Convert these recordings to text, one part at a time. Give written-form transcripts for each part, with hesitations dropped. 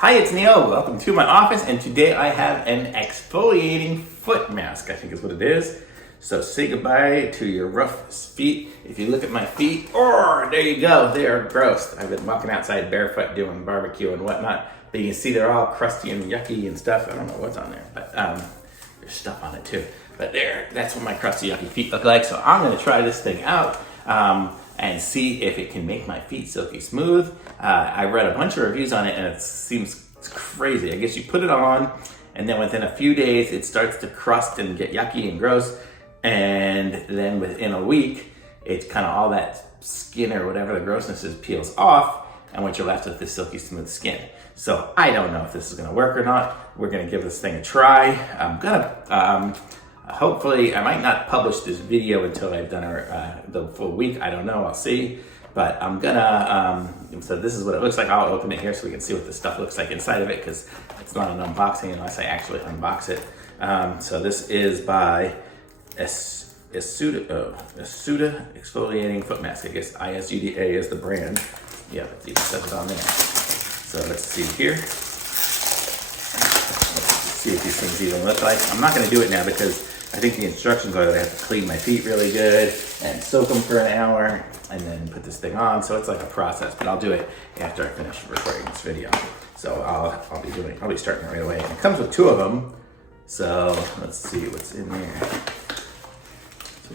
Hi, it's Neil. Welcome to my office, and today I have an exfoliating foot mask, I think is what it is. So say goodbye to your rough feet. If you look at my feet, oh, there you go. They are gross. I've been walking outside barefoot doing barbecue and whatnot, but you can see they're all crusty and yucky and stuff. I don't know what's on there, but there's stuff on it too. But that's what my crusty, yucky feet look like. So I'm gonna try this thing out and see if it can make my feet silky smooth. I read a bunch of reviews on it and it seems crazy. I guess you put it on and then within a few days it starts to crust and get yucky and gross. And then within a week, it's kind of all that skin or whatever the grossness is peels off, and what you're left with is silky smooth skin. So I don't know if this is gonna work or not. We're gonna give this thing a try. I'm gonna, hopefully, I might not publish this video until I've done the full week. I don't know, I'll see. But I'm gonna, so this is what it looks like. I'll open it here so we can see what the stuff looks like inside of it, because it's not an unboxing unless I actually unbox it. So this is by ISUDA Exfoliating Foot Mask. I guess ISUDA is the brand. Yeah, it even says it on there. So let's see here. Let's see what these things even look like. I'm not gonna do it now because I think the instructions are that I have to clean my feet really good and soak them for an hour and then put this thing on. So it's like a process, but I'll do it after I finish recording this video. So I'll be starting right away. And it comes with 2 of them. So let's see what's in there.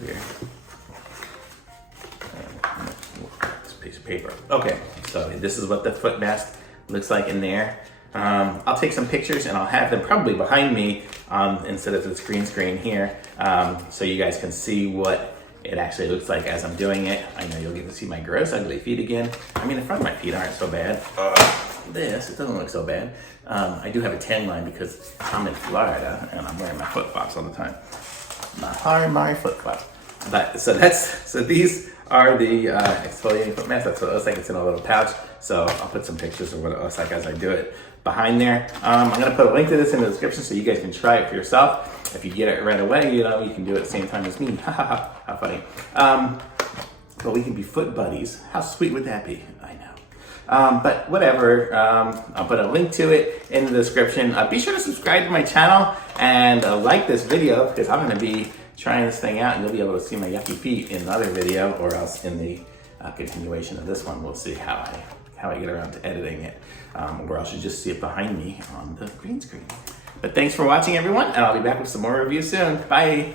Here. This piece of paper. Okay, so this is what the foot mask looks like in there. I'll take some pictures and I'll have them probably behind me instead of this green screen here, so you guys can see what it actually looks like as I'm doing it. I know you'll get to see my gross, ugly feet again. I mean, the front of my feet aren't so bad. It doesn't look so bad. I do have a tan line because I'm in Florida and I'm wearing my flip-flops all the time. My flip-flops. But so these are the exfoliating foot masks. That's what it looks like. It's in a little pouch. So I'll put some pictures of what it looks like as I do it behind there. I'm gonna put a link to this in the description so you guys can try it for yourself. If you get it right away, you know, you can do it at the same time as me. How funny. But we can be foot buddies. How sweet would that be? I know. But whatever, I'll put a link to it in the description. Be sure to subscribe to my channel and like this video, because I'm gonna be trying this thing out and you'll be able to see my yucky feet in another video, or else in the continuation of this one, we'll see how I get around to editing it, or else you just see it behind me on the green screen. But thanks for watching, everyone, and I'll be back with some more reviews soon. Bye.